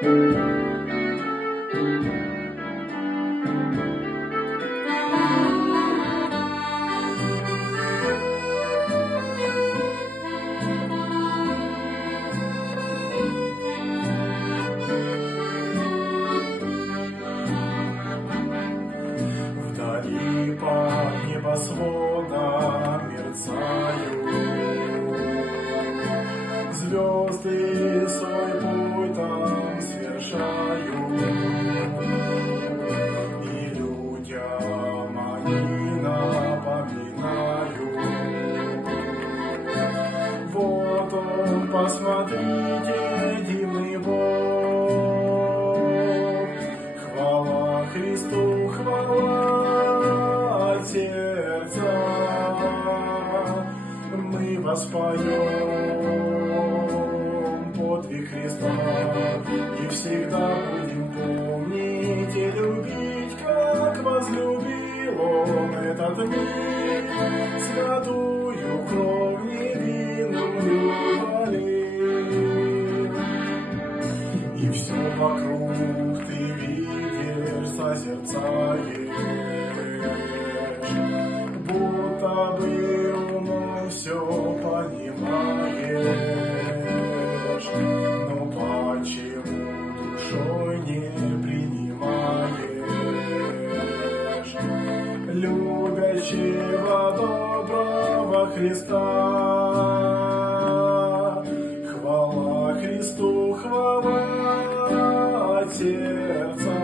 Вдали по небосводам мерцают звезды, свой путь там свершают, и людям они напоминают. Вот он, посмотрите, дивный Бог, хвала Христу, хвала от сердца. Мы воспоем подвиг Христа и всегда будем помнить и любить, как возлюбил Он этот мир, святую кровь невинную пролил. И все вокруг ты видишь, созерцаешь, будто бы умом все понимаешь, но почему душой не принимаешь любящего доброго Христа? Хвала Христу, хвала от сердца.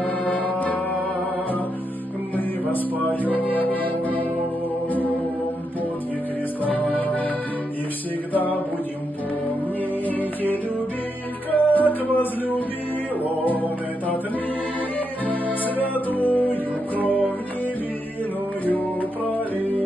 Мы воспоем подвиг Христа и всегда будем помнить и любить, как возлюбил Он этот мир, святую кровь невинную пролил.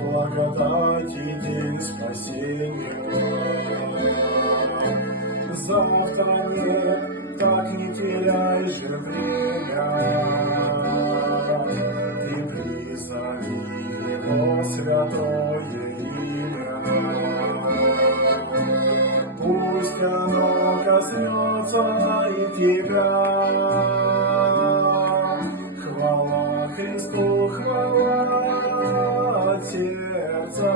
Благодати день спасения, завтра нет, так не теряй же время, и призови Его святое имя. Пусть оно коснется и тебя. Хвала Христу, хвала от сердца.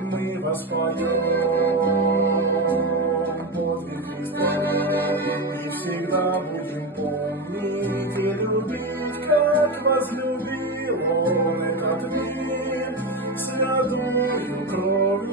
Мы воспоем подвиг Христа и всегда будем помнить и любить, как возлюбил Он этот мир, святую кровь